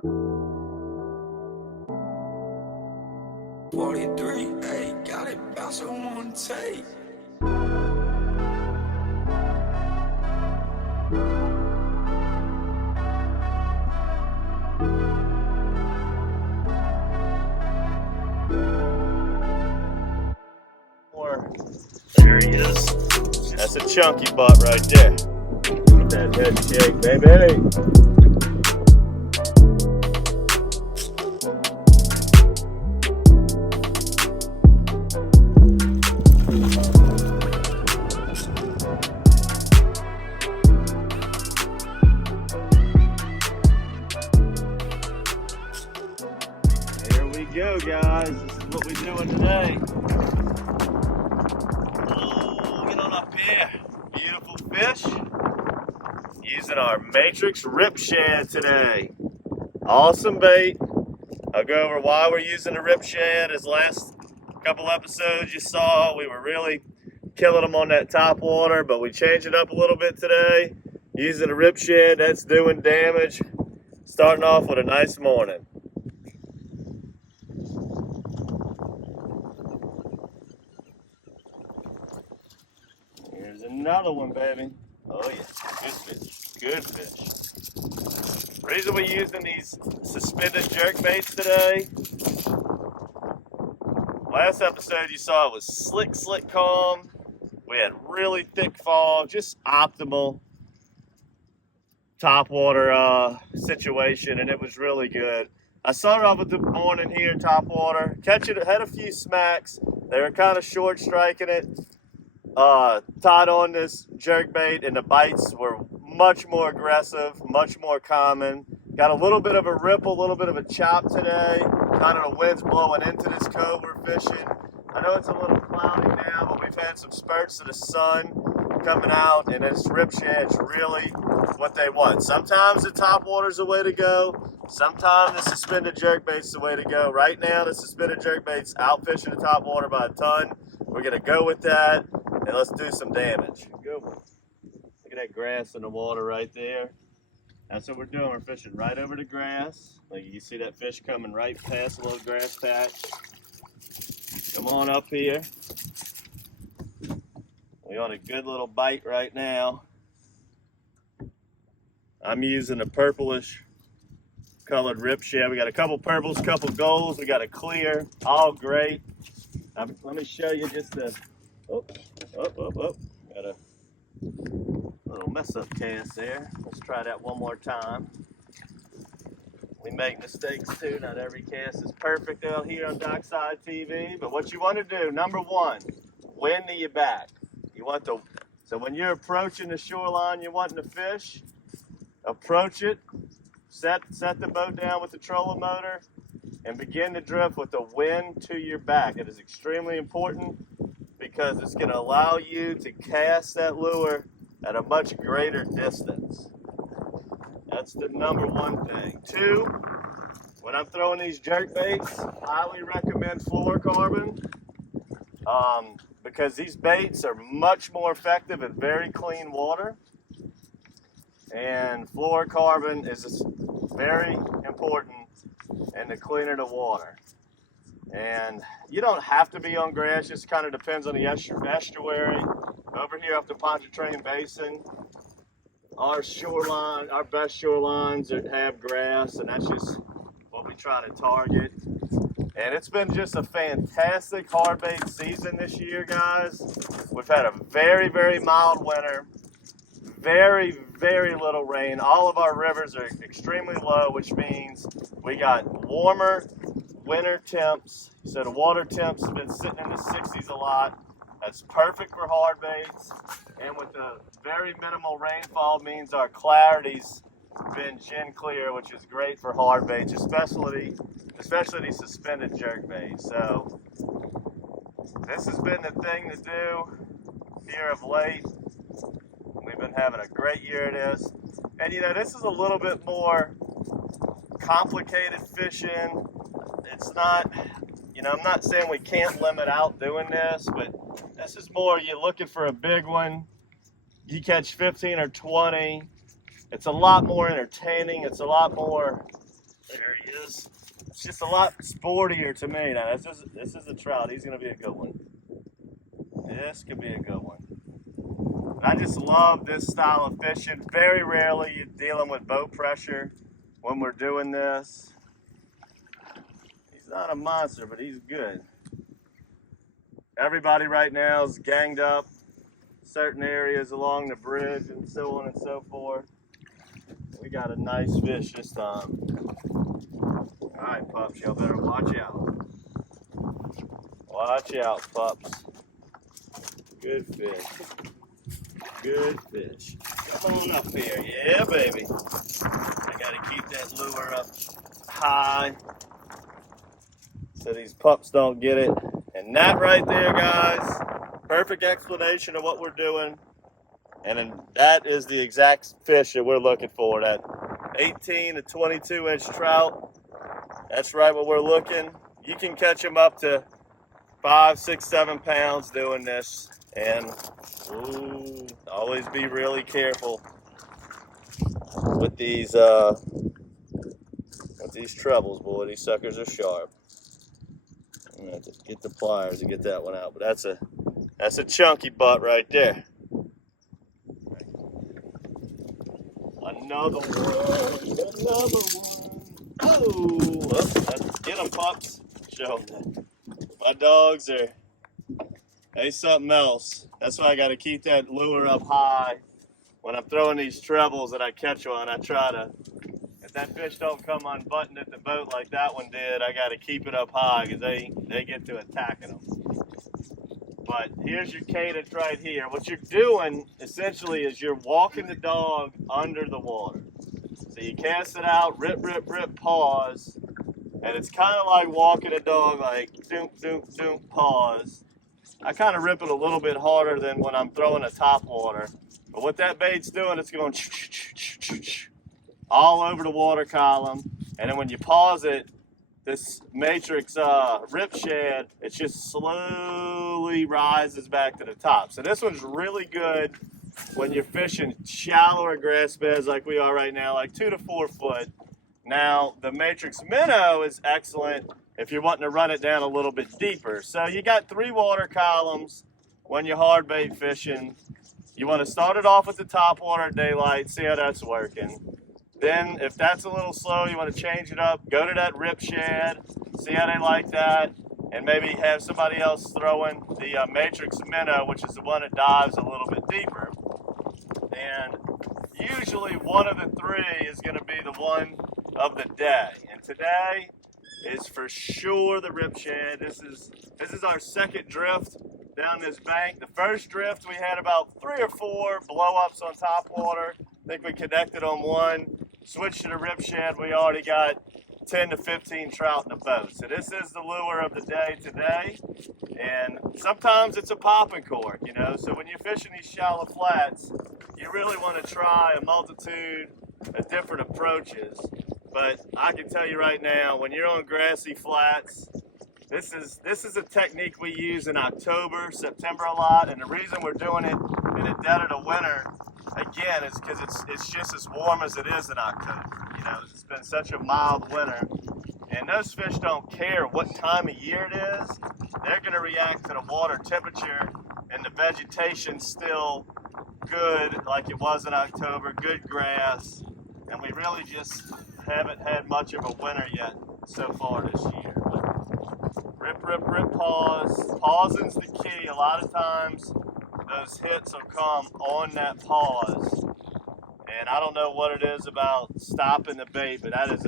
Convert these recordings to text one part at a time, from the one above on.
43, hey, got it bounce on one take. There he is. That's a chunky butt right there. Get that head shake, baby. Here we go, guys. This is what we're doing today. Get on up here. Beautiful fish. Using our Matrix Rip Shad today. Awesome bait. I'll go over why we're using the Rip Shad. As last couple episodes you saw, we were really killing them on that top water, but we changed it up a little bit today. Using the Rip Shad, that's doing damage. Starting off with a nice morning. Here's another one, baby. Oh yeah, good fish, good fish. Reason we're using these suspended jerk baits today. Last episode you saw it was slick calm. We had really thick fog, just optimal top water situation, and it was really good. I started off with the morning here, top water. Catch it, had a few smacks. They were kind of short striking it. Tied on this jerk bait, and the bites were much more aggressive, much more common. Got a little bit of a ripple, a little bit of a chop today. Kind of the wind's blowing into this cove we're fishing. I know it's a little cloudy now, but we've had some spurts of the sun coming out, and this Rip Shad's really what they want. Sometimes the top water's the way to go. Sometimes the suspended jerk bait's the way to go. Right now, the suspended jerk bait's out fishing the top water by a ton. We're gonna go with that, and let's do some damage. Good one. Look at that grass in the water right there. That's what we're doing. We're fishing right over the grass. Like you can see that fish coming right past a little grass patch. Come on up here. We're on a good little bite right now. I'm using a purplish colored Rip Shad. We got a couple purples, couple golds. We got a clear, all great. Let me show you just the, got a little mess up cast there. Let's try that one more time. We make mistakes too. Not every cast is perfect out here on DockSide TV, but what you want to do, number one, wind to your back. You want the, so when you're approaching the shoreline you're wanting to fish, approach it, set the boat down with the trolling motor, and begin to drift with the wind to your back. It is extremely important because it's going to allow you to cast that lure at a much greater distance. That's the number one thing. Two, when I'm throwing these jerk baits, I highly recommend fluorocarbon because these baits are much more effective in very clean water. And fluorocarbon is very important in the cleaner the water. And you don't have to be on grass, just kind of depends on the estuary. Over here off the Pontchartrain Basin, our shoreline, our best shorelines that have grass, and that's just what we try to target. And it's been just a fantastic hard bait season this year, guys. We've had a very, very mild winter, very, very little rain. All of our rivers are extremely low, which means we got warmer winter temps. So the water temps have been sitting in the 60s a lot. That's perfect for hard baits. And with the very minimal rainfall means our clarity's been gin clear, which is great for hard baits, especially these suspended jerk baits. So this has been the thing to do here of late. We've been having a great year at this. And you know, this is a little bit more complicated fishing. It's not, you know, I'm not saying we can't limit out doing this, but this is more, you're looking for a big one. You catch 15 or 20. It's a lot more entertaining. It's a lot more There he is. It's just a lot sportier to me now. This is a trout. He's gonna be a good one. This could be a good one. I just love this style of fishing. Very rarely you're dealing with boat pressure when we're doing this. He's not a monster, but he's good. Everybody right now is ganged up certain areas along the bridge and so on and so forth. We got a nice fish this time. All right, pups, y'all better watch out. Watch out, pups. Good fish. Good fish. Come on up here. Yeah, baby. I gotta keep that lure up high so these pups don't get it. And that right there, guys, perfect explanation of what we're doing. And then that is the exact fish that we're looking for, that 18 to 22 inch trout. That's right what we're looking. You can catch them up to 5, 6, 7 pounds doing this. And ooh, always be really careful with these trebles, boy. These suckers are sharp. I'm gonna have to get the pliers to get that one out. But that's a chunky butt right there. Another one. Another one. Oh, let's get them, pups. Show them. My dogs are, they something else. That's why I got to keep that lure up high. When I'm throwing these trebles that I catch on, I try to, if that fish don't come unbuttoned at the boat like that one did, I got to keep it up high because they get to attacking them. But here's your cadence right here. What you're doing essentially is you're walking the dog under the water. So you cast it out, rip, rip, rip, pause. And it's kind of like walking a dog, like doom, doom, doom, pause. I kind of rip it a little bit harder than when I'm throwing a top water. But what that bait's doing, it's going all over the water column. And then when you pause it, this matrix rip shad, it just slowly rises back to the top. So this one's really good when you're fishing shallower grass beds like we are right now, like 2 to 4 foot. Now, the matrix minnow is excellent if you're wanting to run it down a little bit deeper. So you got 3 water columns when you're hard bait fishing. You want to start it off with the top water at daylight, see how that's working. Then, if that's a little slow, you want to change it up, go to that rip shad, see how they like that, and maybe have somebody else throwing the matrix minnow, which is the one that dives a little bit deeper. And usually one of the 3 is going to be the one of the day. And today is for sure the rip shad. This is our second drift down this bank. The first drift we had about 3 or 4 blow-ups on top water. I think we connected on one. Switched to the rip shad. We already got 10 to 15 trout in the boat. So this is the lure of the day today. And sometimes it's a popping cork, you know. So when you're fishing these shallow flats, you really want to try a multitude of different approaches. But I can tell you right now, when you're on grassy flats, this is a technique we use in October, September a lot. And the reason we're doing it in the dead of the winter, again, is because it's just as warm as it is in October. You know, it's been such a mild winter. And those fish don't care what time of year it is. They're going to react to the water temperature, and the vegetation's still good like it was in October, good grass. And we really just haven't had much of a winter yet so far this year. But rip, rip, rip, pause. Pausing's the key. A lot of times those hits will come on that pause. And I don't know what it is about stopping the bait, but that is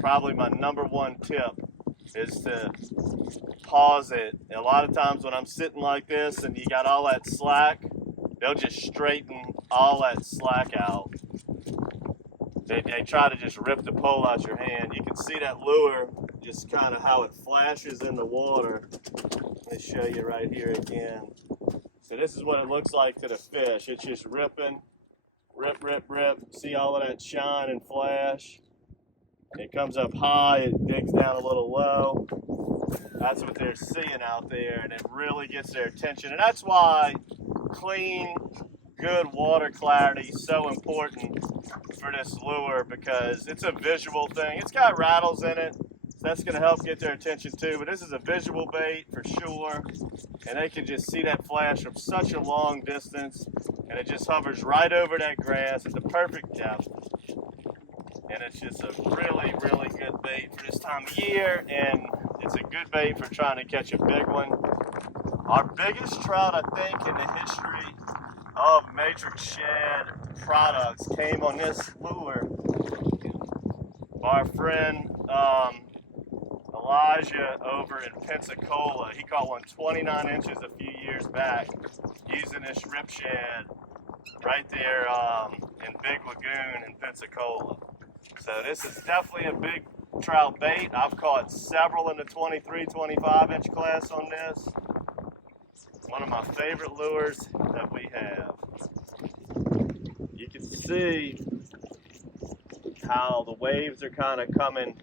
probably my #1 tip, is to pause it. And a lot of times when I'm sitting like this and you got all that slack, they'll just straighten all that slack out. They try to just rip the pole out your hand. You can see that lure, just kind of how it flashes in the water. Let me show you right here again. So this is what it looks like to the fish. It's just ripping, rip, rip, rip. See all of that shine and flash? It comes up high, it digs down a little low. That's what they're seeing out there, and it really gets their attention. And that's why clean, good water clarity so important for this lure because it's a visual thing. It's got rattles in it, so that's going to help get their attention too. But this is a visual bait for sure, and they can just see that flash from such a long distance, and it just hovers right over that grass at the perfect depth. And it's just a really, really good bait for this time of year, and it's a good bait for trying to catch a big one. Our biggest trout, I think, in the history of Matrix Shad products came on this lure by our friend Elijah over in Pensacola. He caught one 29 inches a few years back using this rip shad right there in Big Lagoon in Pensacola. So this is definitely a big trout bait. I've caught several in the 23, 25 inch class on this. One of my favorite lures that we have. You can see how the waves are kind of coming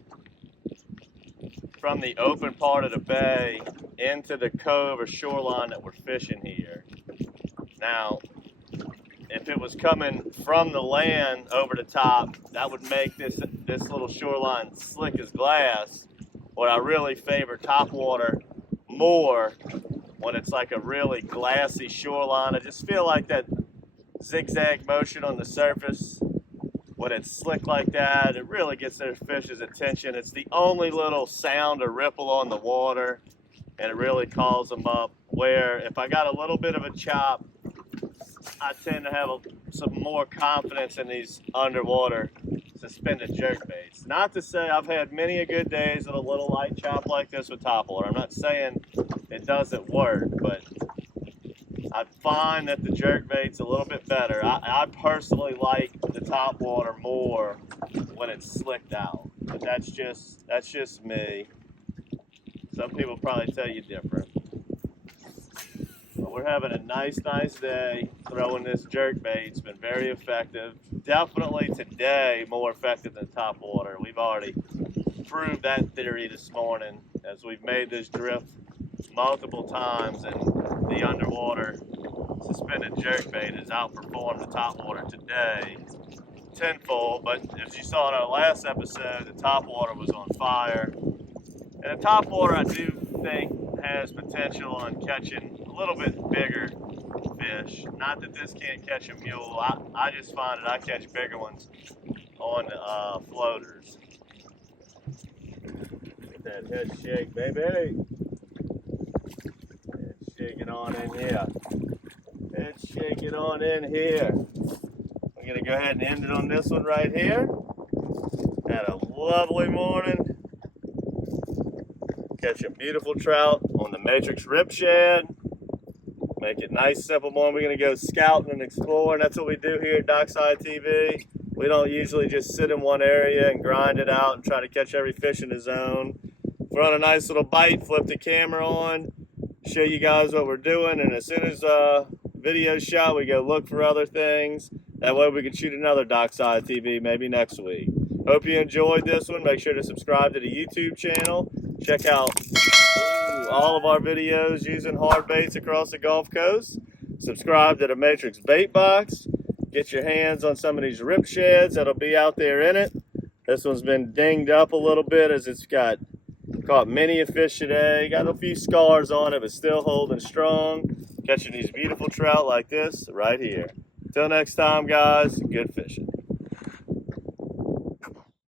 from the open part of the bay into the cove or shoreline that we're fishing here. Now, if it was coming from the land over the top, that would make this little shoreline slick as glass. But I really favor topwater more when it's like a really glassy shoreline. I just feel like that zigzag motion on the surface, when it's slick like that, it really gets their fish's attention. It's the only little sound or ripple on the water, and it really calls them up. Where if I got a little bit of a chop, I tend to have some more confidence in these underwater suspended jerk baits. Not to say I've had many a good days with a little light chop like this with topwater. I'm not saying it doesn't work, but I find that the jerk bait's a little bit better. I personally like the topwater more when it's slicked out, but that's just me. Some people probably tell you different. But we're having a nice day throwing this jerk bait. It's been very effective. Definitely today more effective than topwater. We've already proved that theory this morning as we've made this drift multiple times, and the underwater suspended jerk bait has outperformed the topwater today tenfold. But as you saw in our last episode, the topwater was on fire. And the topwater, I do think, has potential on catching a little bit bigger fish. Not that this can't catch a mule. I just find that I catch bigger ones on floaters. Get that head shake, baby. Head shake it on in here. Head shake it on in here. I'm gonna go ahead and end it on this one right here. Had a lovely morning. Catch a beautiful trout on the Matrix Rip Shad. Make it nice, simple morning. We're going to go scouting and exploring. That's what we do here at DockSide TV. We don't usually just sit in one area and grind it out and try to catch every fish in the zone. We're on a nice little bite, flip the camera on, show you guys what we're doing, and as soon as video's shot, we go look for other things. That way we can shoot another DockSide TV maybe next week. Hope you enjoyed this one. Make sure to subscribe to the YouTube channel. Check out all of our videos using hard baits across the Gulf Coast. Subscribe to the Matrix Bait Box. Get your hands on some of these rip shads that'll be out there in it. This one's been dinged up a little bit as it's caught many a fish today. Got a few scars on it, but still holding strong. Catching these beautiful trout like this right here. Until next time, guys, good fishing.